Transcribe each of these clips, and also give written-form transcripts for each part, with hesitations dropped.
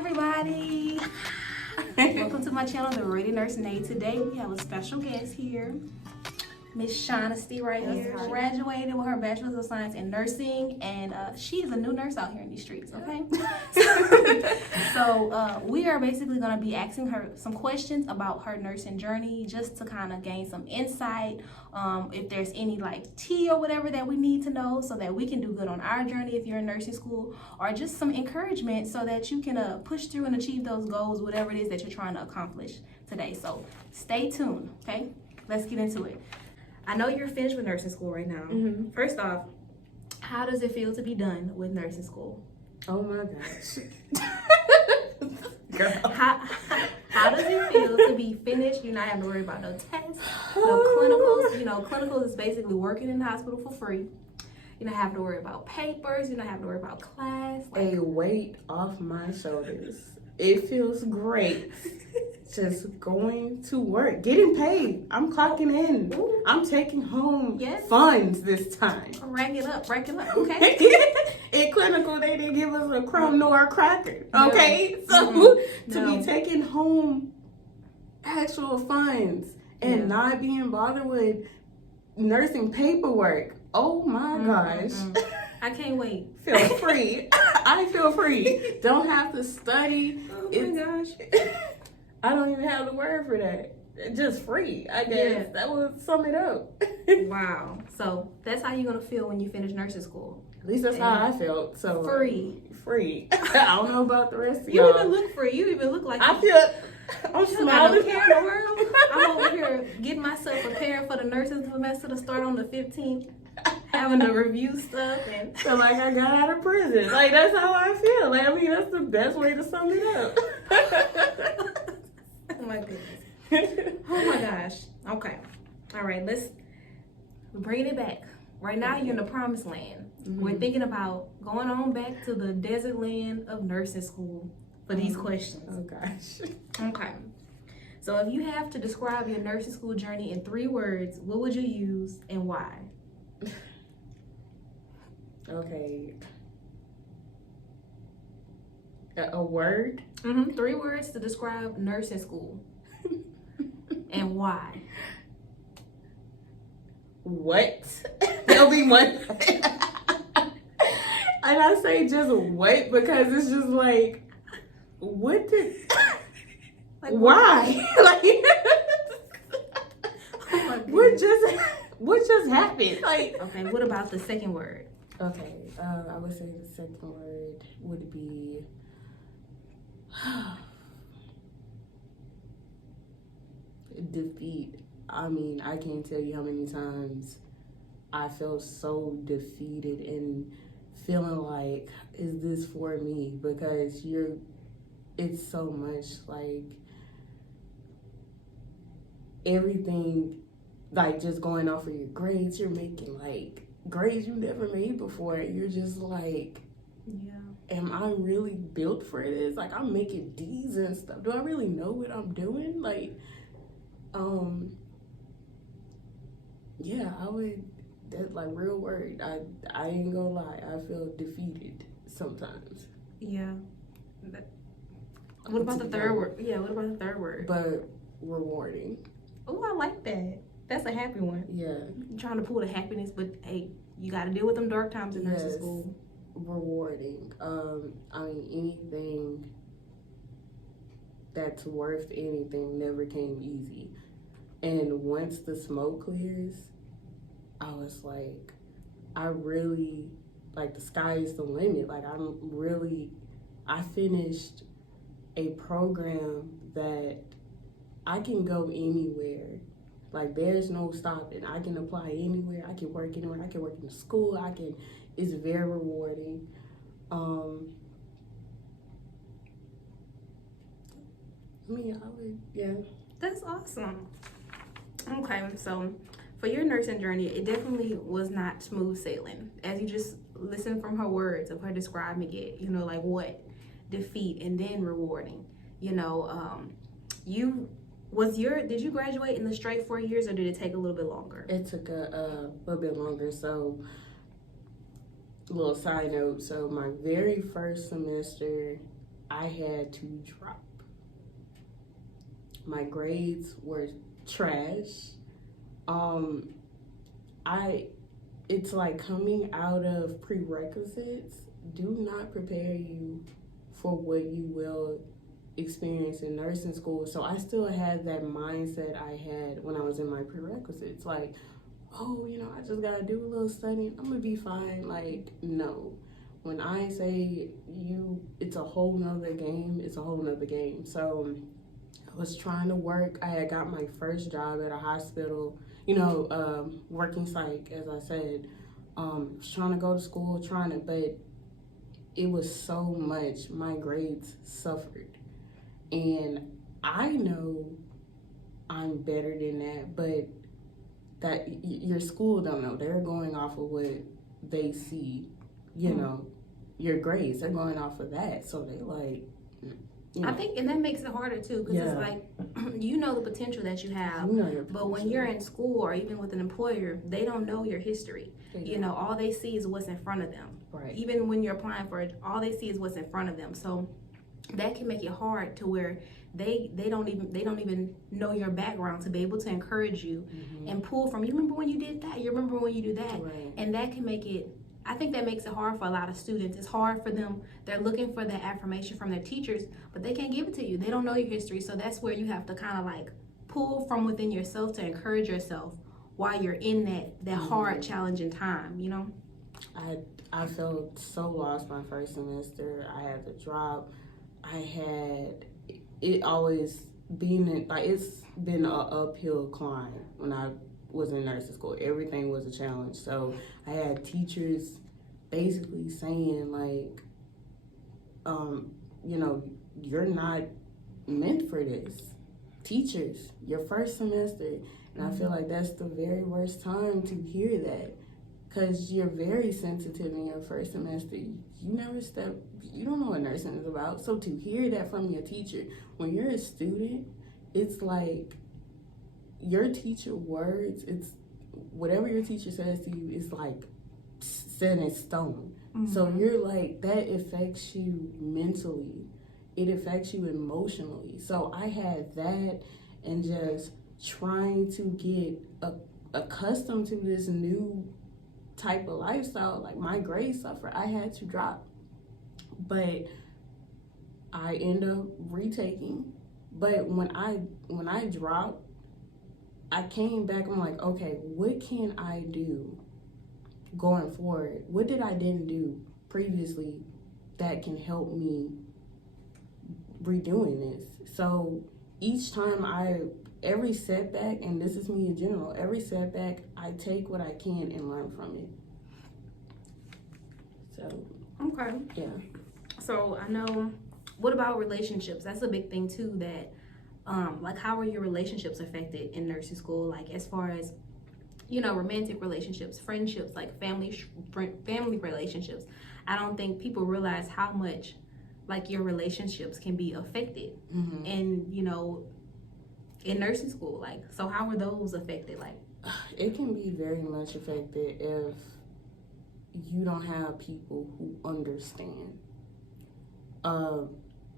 everybody. Welcome to my channel, The Ready Nurse Nate. Today we have a special guest here, Miss Shonesty right here. Graduated with her Bachelor's of Science in Nursing, and she is a new nurse out here in these streets, okay? So we are basically going to be asking her some questions about her nursing journey, just to kind of gain some insight. If there's any like tea or whatever that we need to know so that we can do good on our journey if you're in nursing school, or just some encouragement so that you can push through and achieve those goals, whatever it is that you're trying to accomplish today. So stay tuned, okay? Let's get into it. I know you're finished with nursing school right now. Mm-hmm. First off, how does it feel to be done with nursing school? Oh my gosh. Girl. How does it feel to be finished? You're not having to worry about no tests, no clinicals. You know, clinicals is basically working in the hospital for free. You don't have to worry about papers. You don't have to worry about class. A weight off my shoulders. It feels great. Just going to work, getting paid. I'm clocking in. Ooh. I'm taking home funds this time. Rack it up, okay? In clinical, they didn't give us a crumb nor a cracker, okay? So to be taking home actual funds and not being bothered with nursing paperwork, oh my gosh. I can't wait. Feel free. I feel free. Don't have to study. Oh my gosh. I don't even have the word for that. Just free, I guess. Yeah. That would sum it up. Wow. So that's how you're going to feel when you finish nursing school. At least that's how I felt. So free. I don't know about the rest of you y'all. You even look free. You even look like I'm smiling. I'm over here getting myself prepared for the nursing semester to start on the 15th. Having to review stuff and so like I got out of prison. Like that's how I feel. Like I mean that's the best way to sum it up. Oh my goodness. Oh my gosh. Okay. All right, we're bringing it back. Right now you're in the promised land. We're thinking about going on back to the desert land of nursing school for these questions. Oh gosh. Okay. So if you have to describe your nursing school journey in 3 words, what would you use and why? Okay. A word? 3 words to describe nursing school. And why? What? There'll be one. And I say just what because it's just like, what did, like, why? Like, what just happened? Like, okay, what about the second word? Okay, I would say the second word would be defeat. I mean, I can't tell you how many times I felt so defeated and feeling like, is this for me? Because it's so much like everything, like just going off of your grades, you're making like grades you never made before. You're just like, am I really built for this? Like I'm making D's and stuff. Do I really know what I'm doing? Like, yeah, I would, that like real word. I ain't gonna lie. I feel defeated sometimes. Yeah. What about the third word? Yeah, what about the third word? But rewarding. Oh, I like that. That's a happy one. Yeah. I'm trying to pull the happiness, but hey, you got to deal with them dark times in nursing school. Rewarding. I mean, anything that's worth anything never came easy. And once the smoke clears, I was like, I really, like the sky is the limit. Like I finished a program that I can go anywhere. Like there's no stopping. I can apply anywhere. I can work anywhere. I can work in the school. It's very rewarding. I mean, I would, yeah. That's awesome. Okay, so for your nursing journey, it definitely was not smooth sailing. As you just listen from her words of her describing it, you know, like what? Defeat and then rewarding. You know, did you graduate in the straight 4 years or did it take a little bit longer? It took a little bit longer. So, little side note. So my very first semester I had to drop. My grades were trash. It's like coming out of prerequisites do not prepare you for what you will experience in nursing school. So I still had that mindset I had when I was in my prerequisites. Like, oh, I just gotta do a little studying, I'm gonna be fine. Like, no. When I say it's a whole nother game, it's a whole nother game. So I was trying to work. I had got my first job at a hospital, working psych, as I said. Was trying to go to school, but it was so much. My grades suffered. And I know I'm better than that, but that your school don't know. They're going off of what they see, your grades. They're going off of that. So they like, I think, and that makes it harder too, because it's like, the potential that you have, but when you're in school or even with an employer, they don't know your history. All they see is what's in front of them. Right. Even when you're applying for it, all they see is what's in front of them. So that can make it hard to where they don't even know your background to be able to encourage you and pull from. You remember when you did that? You remember when you do that? Right. And that can make it. I think that makes it hard for a lot of students. It's hard for them. They're looking for that affirmation from their teachers, but they can't give it to you. They don't know your history. So that's where you have to kind of like pull from within yourself to encourage yourself while you're in that hard, challenging time, I felt so lost my first semester. I had to drop. It's been an uphill climb when I was in nursing school. Everything was a challenge. So I had teachers basically saying like, you're not meant for this. Teachers, your first semester. And I feel like that's the very worst time to hear that, because you're very sensitive in your first semester. You don't know what nursing is about. So to hear that from your teacher, when you're a student, it's like your teacher words, it's whatever your teacher says to you is like set in stone. So you're like, that affects you mentally. It affects you emotionally. So I had that, and just trying to get accustomed to this new type of lifestyle. Like, my grades suffer. I had to drop. But I end up retaking. But when I dropped, I came back, I'm like, okay, what can I do going forward? What did I didn't do previously that can help me redoing this? So each time every setback, and this is me in general, every setback, I take what I can and learn from it. So. Okay. Yeah. So I know, what about relationships? That's a big thing too, that like, how are your relationships affected in nursing school? Like, as far as, romantic relationships, friendships, like family relationships. I don't think people realize how much, like, your relationships can be affected in, in nursing school. Like, so how are those affected? Like, it can be very much affected if you don't have people who understand.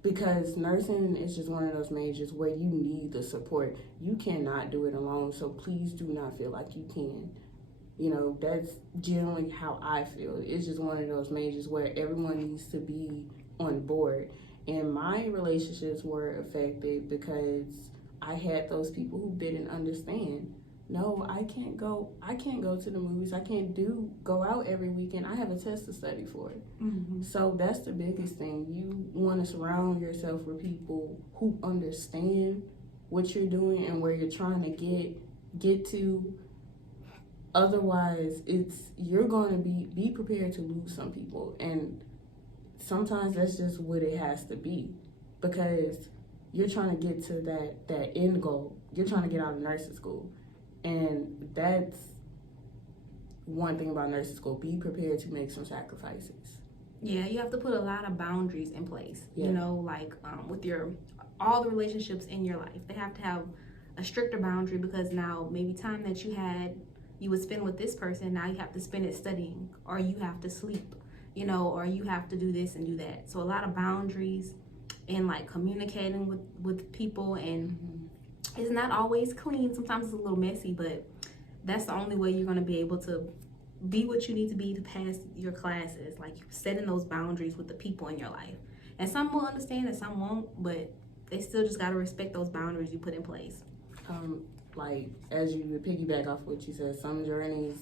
Because nursing is just one of those majors where you need the support. You cannot do it alone, so please do not feel like you can. That's generally how I feel. It's just one of those majors where everyone needs to be on board. And my relationships were affected because I had those people who didn't understand. No, I can't go to the movies. I can't go out every weekend. I have a test to study for. So that's the biggest thing. You want to surround yourself with people who understand what you're doing and where you're trying to get to. Otherwise, you're going to be prepared to lose some people. And sometimes that's just what it has to be, because you're trying to get to that end goal. You're trying to get out of nursing school. And that's one thing about nursing school. Be prepared to make some sacrifices. Yeah, you have to put a lot of boundaries in place. Yeah. Like with all the relationships in your life, they have to have a stricter boundary, because now maybe time that you would spend with this person, now you have to spend it studying, or you have to sleep, or you have to do this and do that. So a lot of boundaries. and like communicating with people, and it's not always clean. Sometimes it's a little messy, but that's the only way you're going to be able to be what you need to be to pass your classes, like setting those boundaries with the people in your life. And some will understand and some won't, but they still just got to respect those boundaries you put in place. Like, as you piggyback off what you said, some journeys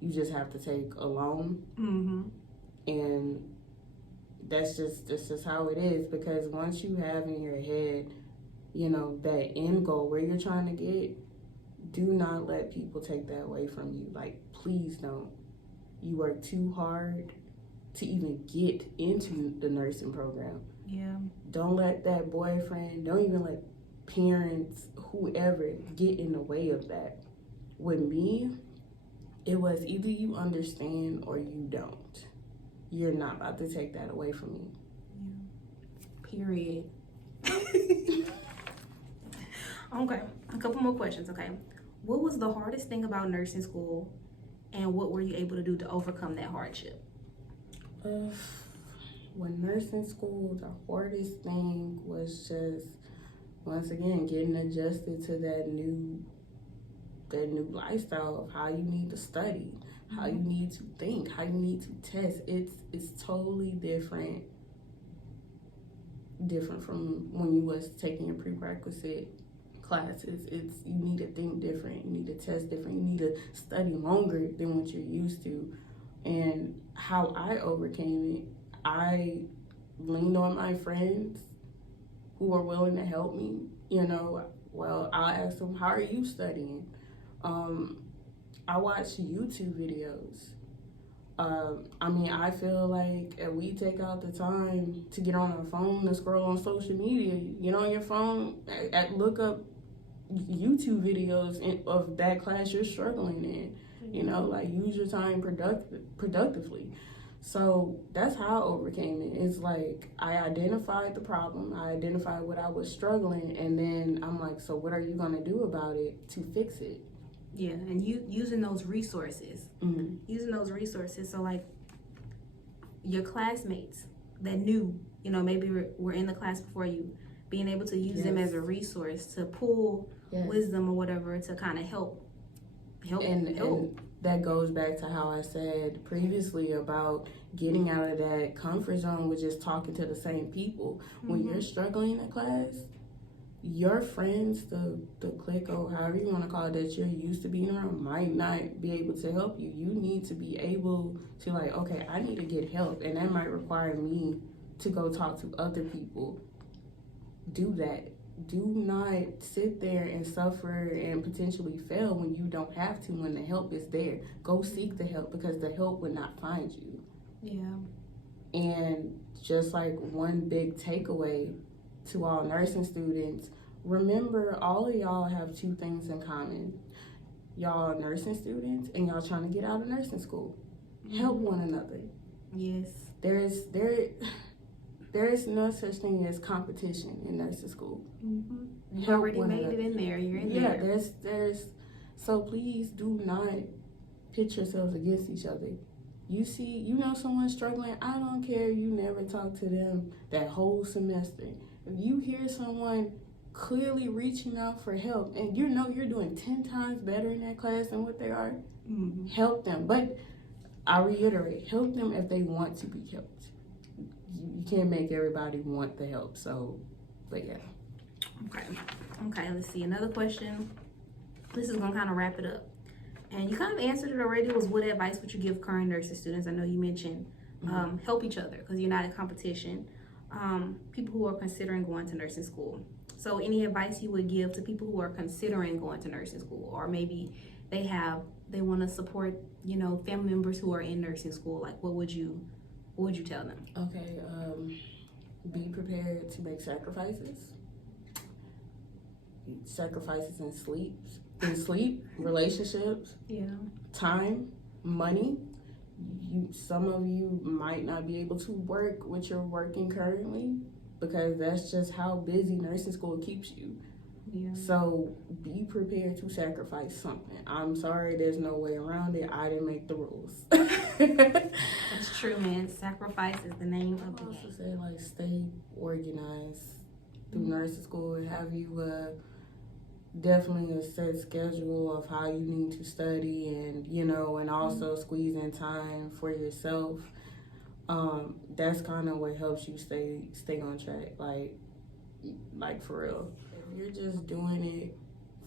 you just have to take alone. And that's just how it is, because once you have in your head, you know, that end goal where you're trying to get, do not let people take that away from you. Like, please don't. You work too hard to even get into the nursing program. Yeah. Don't let that boyfriend, don't even let parents, whoever, get in the way of that. With me, it was either you understand or you don't. You're not about to take that away from me. Yeah. Period. Okay, a couple more questions, okay? What was the hardest thing about nursing school, and what were you able to do to overcome that hardship? When nursing school, the hardest thing was just, once again, getting adjusted to that new lifestyle of how you need to study, how you need to think, how you need to test. It's totally different from when you was taking your prerequisite classes. It's, you need to think different, you need to test different, you need to study longer than what you're used to. And how I overcame it, I leaned on my friends who were willing to help me. You know, well, I asked them, how are you studying? I watched YouTube videos. I mean, I feel like if we take out the time to get on our phone and scroll on social media, you know, on your phone, look up YouTube videos of that class you're struggling in. You know, like, use your time productively. So that's how I overcame it. It's like, I identified the problem, I identified what I was struggling, and then I'm like, so what are you gonna do about it to fix it? Yeah, and using those resources. Using those resources. So, like, your classmates that knew, you know, maybe were in the class before you, being able to use them as a resource to pull wisdom or whatever to kind of help. And that goes back to how I said previously about getting out of that comfort zone with just talking to the same people. When you're struggling in class, your friends, the clique or however you want to call it, that you're used to being around, might not be able to help you. You need to be able to, like, okay, I need to get help, and that might require me to go talk to other people. Do that. Do not sit there and suffer and potentially fail when you don't have to, when the help is there. Go seek the help, because the help would not find you. Yeah. And just like one big takeaway to all nursing students, remember, all of y'all have two things in common. Y'all are nursing students and y'all trying to get out of nursing school. Help one another. Yes. There is no such thing as competition in nursing school. You already made it in there. You're in there. Yeah, there's so please do not pit yourselves against each other. You know someone struggling, I don't care, you never talk to them that whole semester. If you hear someone clearly reaching out for help and you know you're doing 10 times better in that class than what they are, help them. But I reiterate, help them if they want to be helped. You can't make everybody want the help, so, but yeah. Okay, let's see, another question. This is gonna kind of wrap it up. And you kind of answered it already, was what advice would you give current nursing students? I know you mentioned help each other, because you're not in competition. People who are considering going to nursing school. So any advice you would give to people who are considering going to nursing school, or maybe they want to support, you know, family members who are in nursing school, like what would you tell them? Okay, be prepared to make sacrifices. Sacrifices in sleep, relationships, time, money. Some of you might not be able to work what you're working currently, because that's just how busy nursing school keeps you. Yeah. So be prepared to sacrifice something. I'm sorry, there's no way around it. I didn't make the rules. That's true, man. Sacrifice is the name of the I also game. say, like, stay organized through nursing school. Have you definitely a set schedule of how you need to study, and and also squeeze in time for yourself. That's kind of what helps you stay on track, like for real. If you're just doing it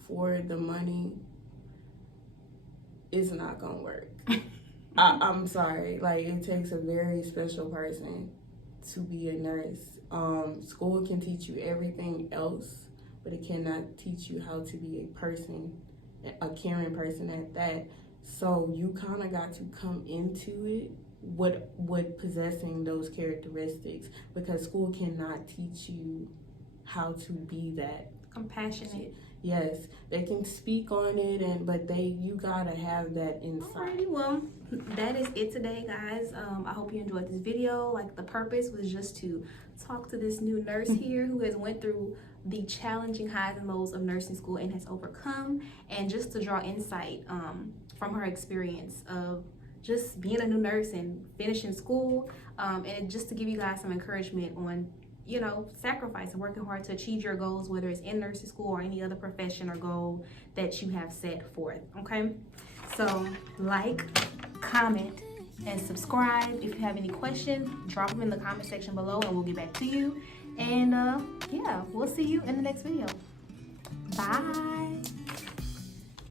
for the money, it's not gonna work. I'm sorry, like, it takes a very special person to be a nurse. School can teach you everything else, but it cannot teach you how to be a person, a caring person at that. So you kind of got to come into it with possessing those characteristics, because school cannot teach you how to be that. Compassionate. Yes, they can speak on it, but you gotta have that inside. Alrighty, well, that is it today, guys. I hope you enjoyed this video. Like, the purpose was just to talk to this new nurse here who has went through the challenging highs and lows of nursing school and has overcome, and just to draw insight from her experience of just being a new nurse and finishing school, and just to give you guys some encouragement on sacrifice and working hard to achieve your goals, whether it's in nursing school or any other profession or goal that you have set forth. Okay, so like, comment, and subscribe. If you have any questions, drop them in the comment section below and we'll get back to you. And yeah, we'll see you in the next video. Bye.